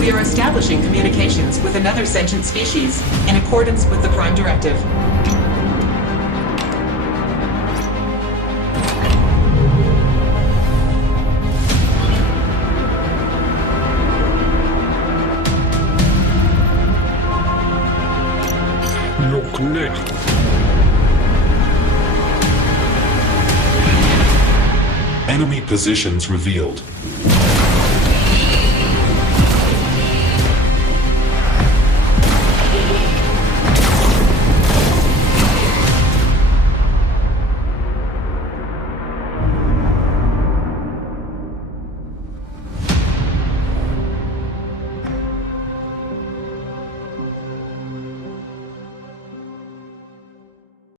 We are establishing communications with another sentient species in accordance with the Prime Directive. Look. Enemy positions revealed.